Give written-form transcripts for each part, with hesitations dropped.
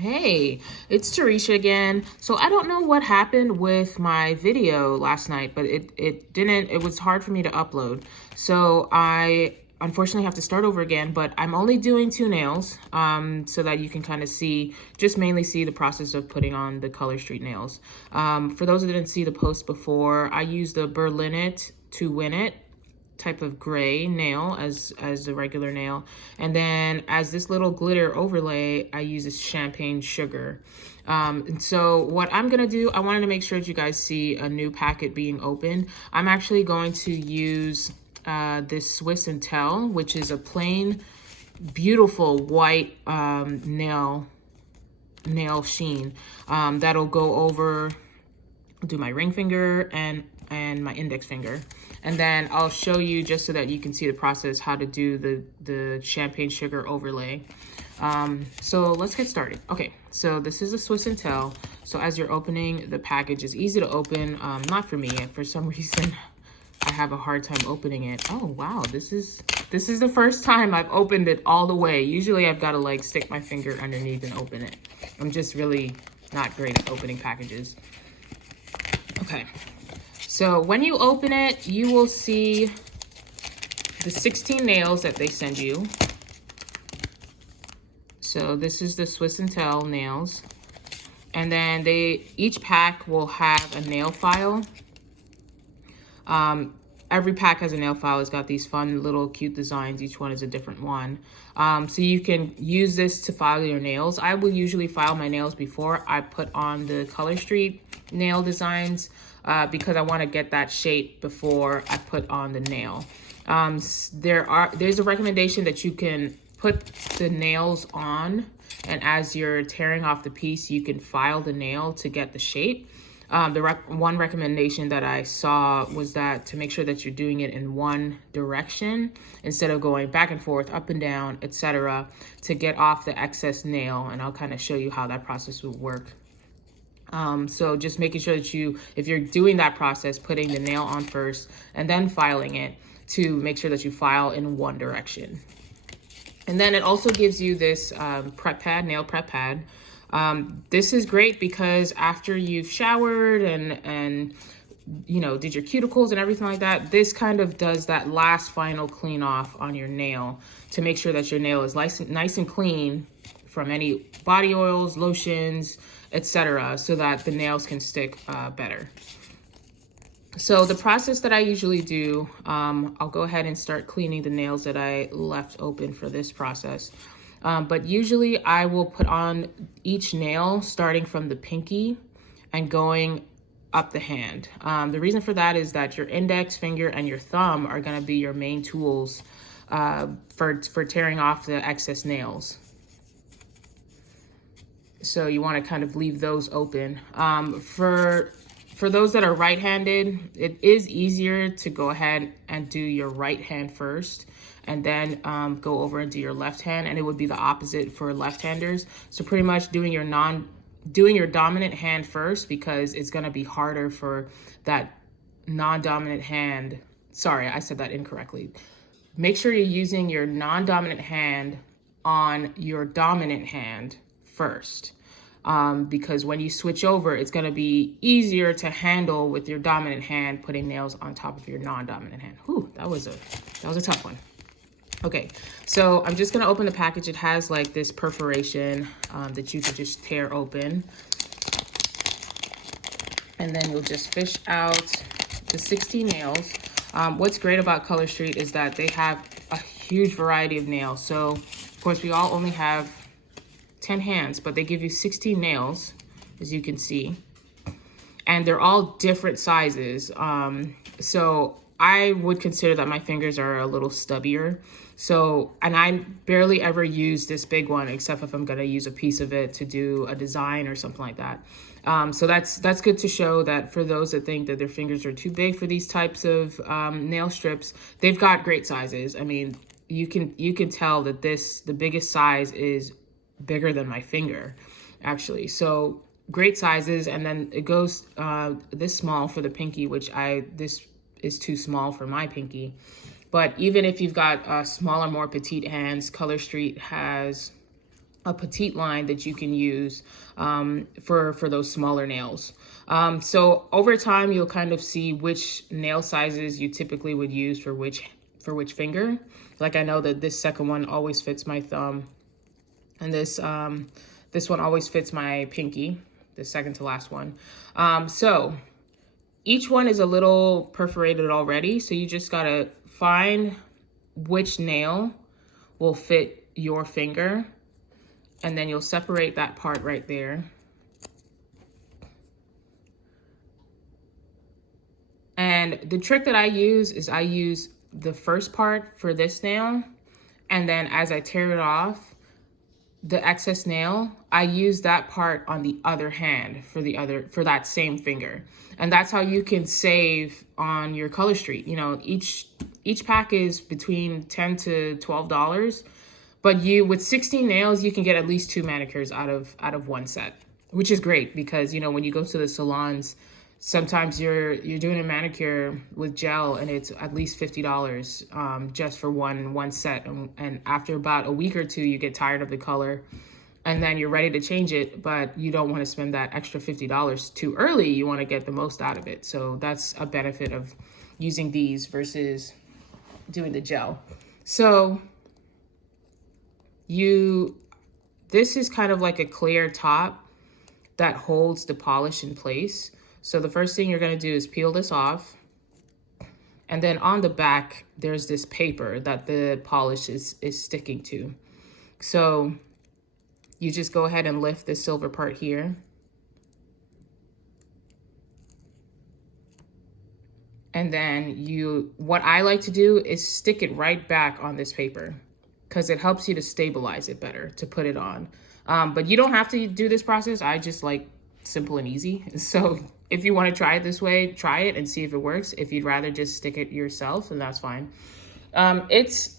Hey, it's Tarisha again. So I don't know what happened with my video last night, but it was hard for me to upload. So I unfortunately have to start over again, but I'm only doing two nails so that you can kind of see, just mainly see the process of putting on the Color Street nails. For those that didn't see the post before, I used the Berlinette to Win It type of gray nail as the regular nail, and then as this little glitter overlay I use this champagne sugar. And so what I'm gonna do, I wanted to make sure that you guys see a new packet being opened. I'm actually going to use this Swiss and Tell, which is a plain beautiful white nail sheen that'll go over, do my ring finger and my index finger, and then I'll show you, just so that you can see the process, how to do the champagne sugar overlay. So let's get started. Okay, so this is a Swiss and Tell. So as you're opening the package, it's easy to open. Not for me, for some reason I have a hard time opening it. Oh wow, this is the first time I've opened it all the way. Usually I've got to like stick my finger underneath and open it. I'm just really not great at opening packages. Okay, so when you open it, you will see the 16 nails that they send you. So this is the Swiss and Tell nails. And then each pack will have a nail file. Every pack has a nail file. It's got these fun little cute designs. Each one is a different one. So you can use this to file your nails. I will usually file my nails before I put on the Color Street nail designs because I want to get that shape before I put on the nail. There's a recommendation that you can put the nails on, and as you're tearing off the piece, you can file the nail to get the shape. One recommendation that I saw was that to make sure that you're doing it in one direction instead of going back and forth, up and down, etc., to get off the excess nail. And I'll kind of show you how that process would work. So just making sure that if you're doing that process, putting the nail on first and then filing it, to make sure that you file in one direction. And then it also gives you this prep pad, nail prep pad. This is great because after you've showered and you know, did your cuticles and everything like that, this kind of does that last final clean off on your nail to make sure that your nail is nice and clean from any body oils, lotions, etc., so that the nails can stick better. So the process that I usually do, I'll go ahead and start cleaning the nails that I left open for this process. But usually I will put on each nail starting from the pinky and going up the hand. The reason for that is that your index finger and your thumb are going to be your main tools for tearing off the excess nails. So you want to kind of leave those open. For those that are right-handed, it is easier to go ahead and do your right hand first and then go over and do your left hand, and it would be the opposite for left-handers. So pretty much doing your dominant hand first, because it's going to be harder for that non-dominant hand. Sorry, I said that incorrectly. Make sure you're using your non-dominant hand on your dominant hand first. Because when you switch over, it's going to be easier to handle with your dominant hand, putting nails on top of your non-dominant hand. Whew, that was a tough one. Okay, so I'm just going to open the package. It has like this perforation that you can just tear open. And then you'll just fish out the 16 nails. What's great about Color Street is that they have a huge variety of nails. So, of course, we all only have 10 hands, but they give you 16 nails, as you can see, and they're all different sizes. So I would consider that my fingers are a little stubbier. So, and I barely ever use this big one, except if I'm gonna use a piece of it to do a design or something like that. So that's good to show that for those that think that their fingers are too big for these types of nail strips, they've got great sizes. I mean, you can tell that the biggest size is bigger than my finger, actually. So great sizes. And then it goes this small for the pinky, which this is too small for my pinky. But even if you've got smaller, more petite hands, Color Street has a petite line that you can use for those smaller nails. So over time, you'll kind of see which nail sizes you typically would use for which finger. Like I know that this second one always fits my thumb, and this one always fits my pinky, the second to last one. So each one is a little perforated already, so you just gotta find which nail will fit your finger, and then you'll separate that part right there. And the trick that I use is I use the first part for this nail, and then as I tear it off, the excess nail, I use that part on the other hand for that same finger. And that's how you can save on your color street. You know, each pack is between $10 to $12, but with 16 nails, you can get at least 2 manicures out of one set, which is great because, you know, when you go to the salons, sometimes you're doing a manicure with gel and it's at least $50 just for one set. And after about a week or two, you get tired of the color and then you're ready to change it, but you don't want to spend that extra $50 too early. You want to get the most out of it. So that's a benefit of using these versus doing the gel. So this is kind of like a clear top that holds the polish in place. So the first thing you're gonna do is peel this off. And then on the back, there's this paper that the polish is sticking to. So you just go ahead and lift the silver part here. And then what I like to do is stick it right back on this paper because it helps you to stabilize it better, to put it on. But you don't have to do this process. I just like simple and easy. So if you want to try it this way, try it and see if it works. If you'd rather just stick it yourself, then that's fine. It's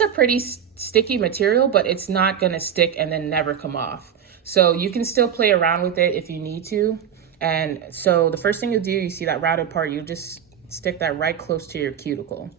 a pretty sticky material, but it's not going to stick and then never come off. So you can still play around with it if you need to. And so the first thing you do, you see that rounded part, you just stick that right close to your cuticle.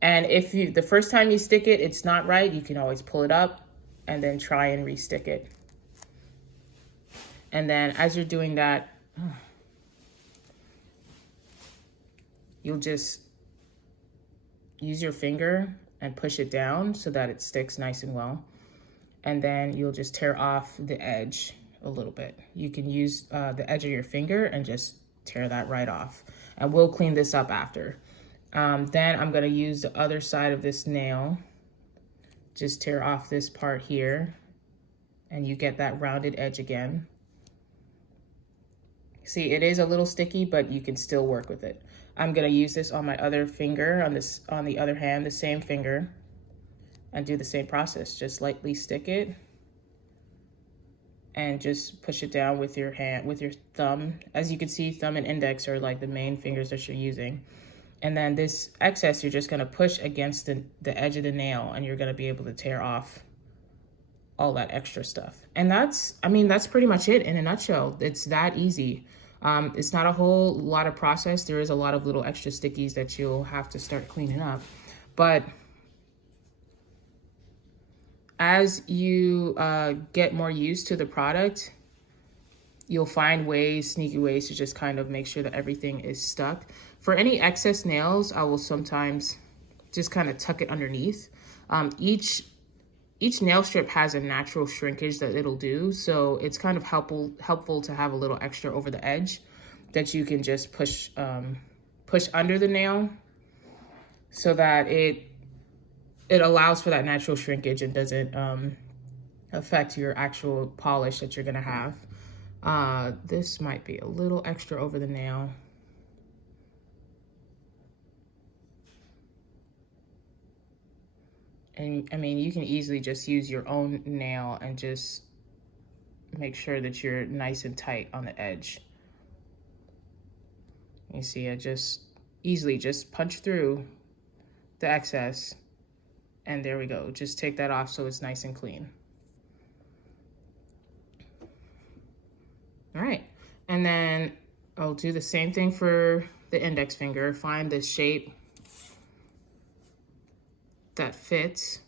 And if the first time you stick it, it's not right, you can always pull it up and then try and re-stick it. And then as you're doing that, you'll just use your finger and push it down so that it sticks nice and well. And then you'll just tear off the edge a little bit. You can use the edge of your finger and just tear that right off. And we'll clean this up after. Then I'm gonna use the other side of this nail. Just tear off this part here and you get that rounded edge again. See, it is a little sticky, but you can still work with it. I'm gonna use this on my other finger, on the other hand, the same finger, and do the same process. Just lightly stick it and just push it down with your hand, with your thumb. As you can see, thumb and index are like the main fingers that you're using. And then this excess, you're just gonna push against the edge of the nail and you're gonna be able to tear off all that extra stuff. And that's pretty much it in a nutshell. It's that easy. It's not a whole lot of process. There is a lot of little extra stickies that you'll have to start cleaning up. But as you get more used to the product, you'll find sneaky ways to just kind of make sure that everything is stuck. For any excess nails, I will sometimes just kind of tuck it underneath. Each nail strip has a natural shrinkage that it'll do, so it's kind of helpful to have a little extra over the edge that you can just push under the nail so that it allows for that natural shrinkage and doesn't affect your actual polish that you're gonna have. This might be a little extra over the nail. And I mean, you can easily just use your own nail and just make sure that you're nice and tight on the edge. You see, I just easily just punch through the excess and there we go. Just take that off so it's nice and clean. All right, and then I'll do the same thing for the index finger. Find the shape that fits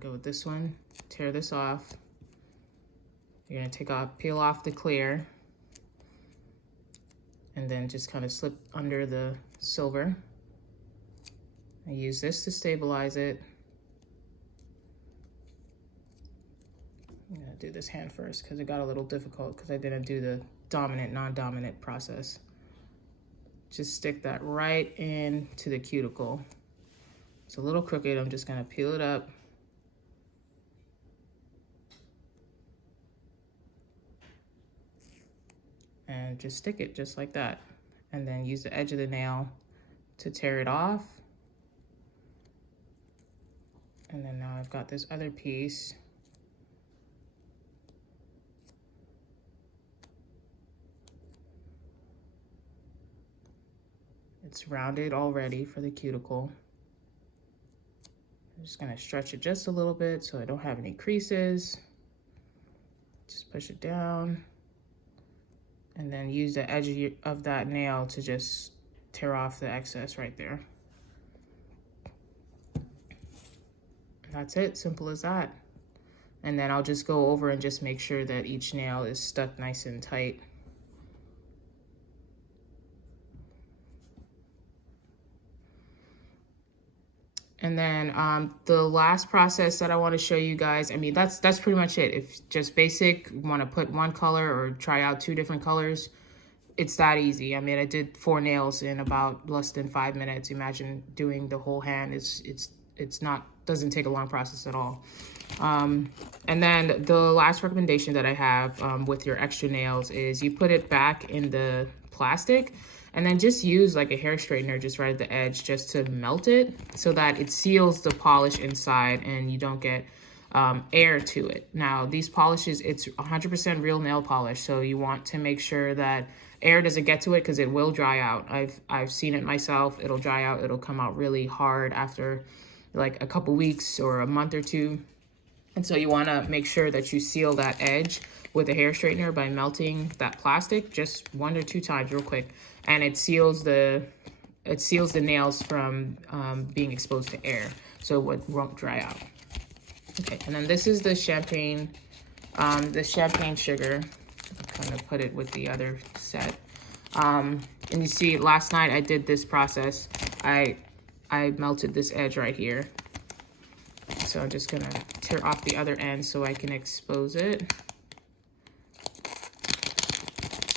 Go with this one, tear this off. You're gonna peel off the clear, and then just kind of slip under the silver. I use this to stabilize it. I'm gonna do this hand first because it got a little difficult because I didn't do the dominant, non-dominant process. Just stick that right into the cuticle. It's a little crooked, I'm just gonna peel it up. And just stick it just like that. And then use the edge of the nail to tear it off. And then now I've got this other piece. It's rounded already for the cuticle. I'm just gonna stretch it just a little bit so I don't have any creases. Just push it down. And then use the edge of that nail to just tear off the excess right there. That's it, simple as that. And then I'll just go over and just make sure that each nail is stuck nice and tight. And then the last process that I want to show you guys, I mean, that's pretty much it. If just basic, want to put one color or try out 2 different colors, it's that easy. I mean, I did 4 nails in about less than 5 minutes. Imagine doing the whole hand. Doesn't take a long process at all. And then the last recommendation that I have with your extra nails is you put it back in the plastic and then just use like a hair straightener just right at the edge just to melt it so that it seals the polish inside and you don't get air to it. Now these polishes, it's 100% real nail polish, so you want to make sure that air doesn't get to it because it will dry out. I've seen it myself. It'll dry out. It'll come out really hard after like a couple weeks or a month or 2. And so you want to make sure that you seal that edge with a hair straightener by melting that plastic just 1 or 2 times real quick, and it seals the nails from being exposed to air, so it won't dry out. Okay, and then this is the champagne sugar. I'll kind of put it with the other set. And you see, last night I did this process. I melted this edge right here. So I'm just gonna tear off the other end so I can expose it.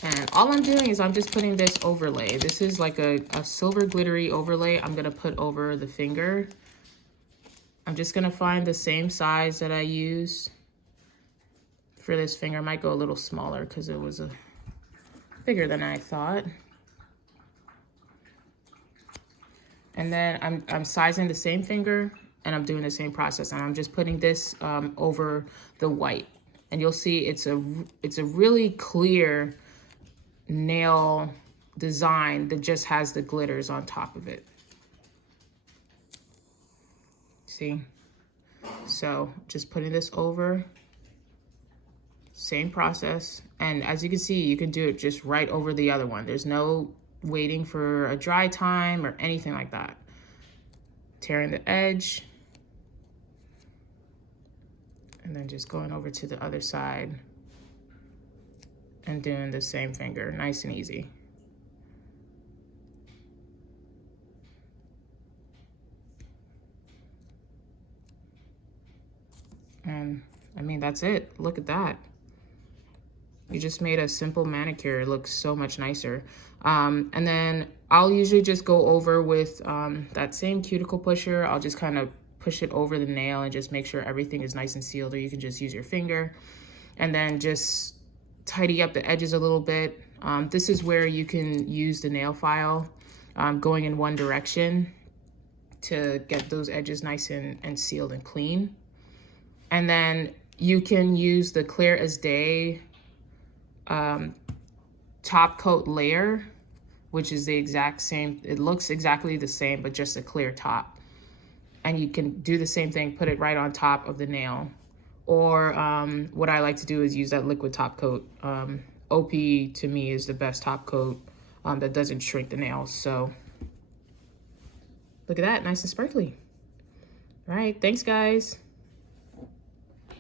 And all I'm doing is I'm just putting this overlay. This is like a silver glittery overlay I'm gonna put over the finger. I'm just gonna find the same size that I used for this finger. I might go a little smaller because it was bigger than I thought. And then I'm sizing the same finger and I'm doing the same process, and I'm just putting this over the white. And you'll see it's a really clear nail design that just has the glitters on top of it. See? So just putting this over, same process. And as you can see, you can do it just right over the other one. There's no waiting for a dry time or anything like that. Tearing the edge. And then just going over to the other side and doing the same finger, nice and easy. And I mean, that's it. Look at that. You just made a simple manicure. It looks so much nicer. And then I'll usually just go over with that same cuticle pusher. I'll just kind of push it over the nail and just make sure everything is nice and sealed, or you can just use your finger and then just tidy up the edges a little bit. This is where you can use the nail file going in one direction to get those edges nice and sealed and clean. And then you can use the Clear as Day top coat layer, which is the exact same. It looks exactly the same, but just a clear top. And you can do the same thing, put it right on top of the nail. Or what I like to do is use that liquid top coat. OP to me is the best top coat that doesn't shrink the nails. So look at that, nice and sparkly. All right, thanks guys.